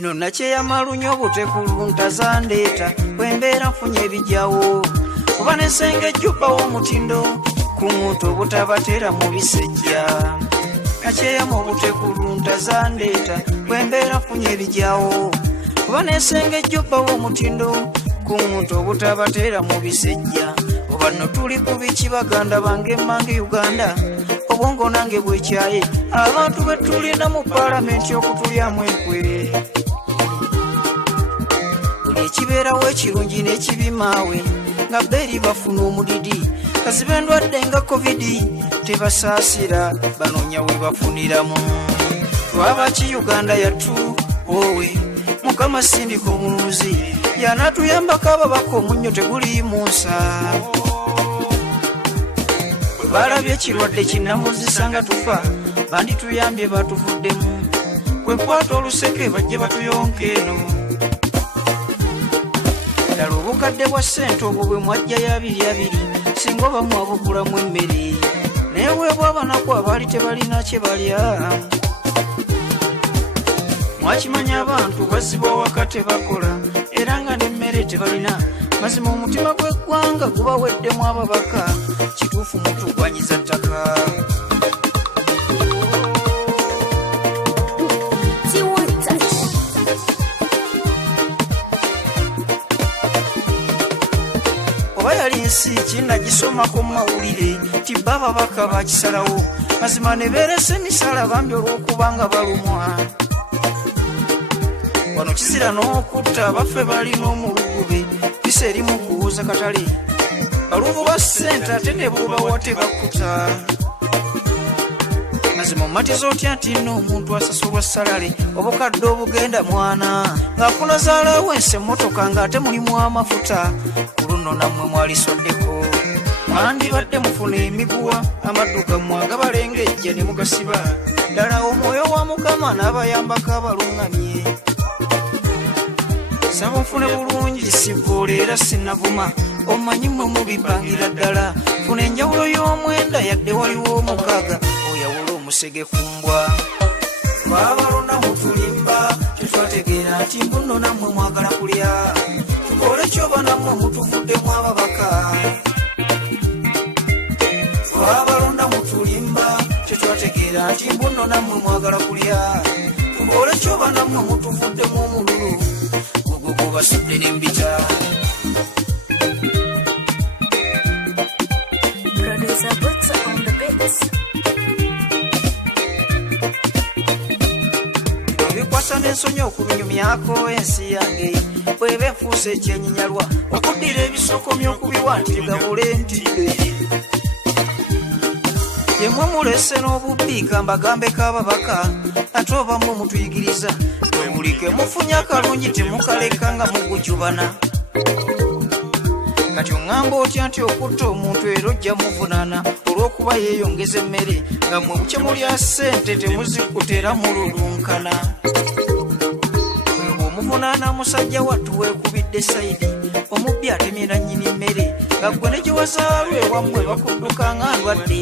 kino nakyeyamalunya obutekulunta zandeeta bwembeera nfunye ebijjawo kuba nesenga ejjubba w'omutindo ku muntu obutabateera mu bisejja nakyeyama obutekulunta zandeeta bwembeera nfunye ebijjawo kuba nesenga ejjubba w'omutindo ku muntu obutabateera mu bisejja obano tuli ku biki baganda bange mmange Uganda obwongo nange bwekyaye abantu betulina mu paalamenti okutulyamu enkwere buli ekibeerawo ekirungi n'ekibi maawe nga beri bafuna omudidi kaziba endwadde nga covid tebasaasira banoonya we bafuniramu lwabaki Uganda yattu wowe mukama sindika omuluzi yanatuyambako ababaka omunnyo teguli mu nsa balabye ekirwadde kinnamuzisa nga tufa bandituyambye batuvuddemu kwekwata oluseke bajje batuyonka eno ddala obukadde bwa ssente obwo bwe mwajjayo 2 singa obamu abugulamu emmere neeweebwa abanaku abaali tebalina kye balya mwakimanya abantu bazibwa waka tebakola era nga n'emmere tebalina mazima omutima gw'eggwanga gubaweddemu ababaka kituufu mutugwanyiza ttaka oba yali ensi kinagisomako mu mawulire ti bba ababaka bakisalawo mazima ne beeresa emisala bambi olw'okubanga balumwa wano kizira n'okutta abaffe balina omulugube bisa erimu kuwuza katale baluvu ba ssente ate ne bw'obawa tebakkuta mazima omumatiza otya nti nno omuntu asasulwa salale obukadde obugenda mwana ng'akulazaalawo ensi emmotoka ng'ate mulimu amafuta ku luno nammwe mwalisoddeko mwandibadde mufuna emiguwa amadduka mwagabalengejja ne mugasiba ddala omwoyo wa mukama n'abayambako abaluŋŋamye saba nfune bulungi sivvoola era sinnavuma omanyi mmwe mubipangira ddala funa enjawulo y'omwenda yadde waliwo omukaaga oyawula omusege ku mbwa twabalonda mutulimba tetwategeera nti mbuno nammwe mwagala kulya tukole kyoba nammwe mutuvuddemu ababaka twabalonda mutulimba tetwategeera nti mbuno nammwe mwagala kulya tukole kyoba nammwe mutuvuddemu omululu basudde n'embita Producer Butsa on the beats. bikwasa n'ensonyi okubinyumyako ensi yange bweba enfuusa ekyenyinyalwa okuddira ebisokomi okubiwantiriga bulentide yemwe mulese n'obubbi kambagambeko ababaka ate obamu mutuyigiriza buli kemufunye akalungi temukaleka nga mugujubana kati oŋŋamba otya nti okutta omuntu era ojja muvunana olw'okuba yeeyongeza emmere nga mwe buke mulya ssente temuzikkuta era mululunkana bw'omuvunaana musajja wattu weekubidde sayidi omubbi atemera nnyini mmere nga ggwe ne gye wazaalwa ewammwe bakudduka nga ndwadde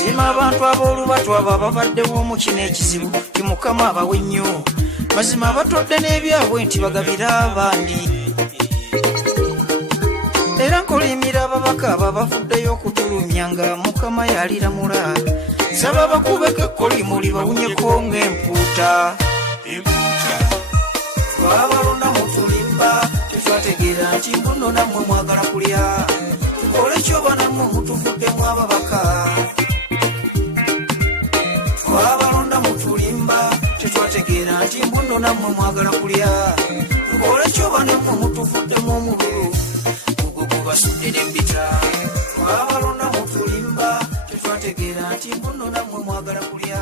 sima abantu ab'olubatu abo ababaddewo mu kino ekizibu ti mukama abawe nnyo mazima abatodde n'ebyabwe nti bagabira abandi era nkolimira ababaka abo abavuddeyo okutulumya nga mukama yaliramula saba bakubeko ekkolimuli bawunyeko ng'empuuta twabalonda mutulimba tetwategeera nti mbuno nammwe mwagala kulya tukole kyoba nammwe mutuvuddemu ababaka twabalonda mutulimba tetwategeera nti mbuno nammwe mwagala kulya tukole kyoba nammwe mutuvuddemu omululu ogwo gubasudde n'embita twabalonda mutulimba tetwategeera nti mbuno nammwe mwagala kulya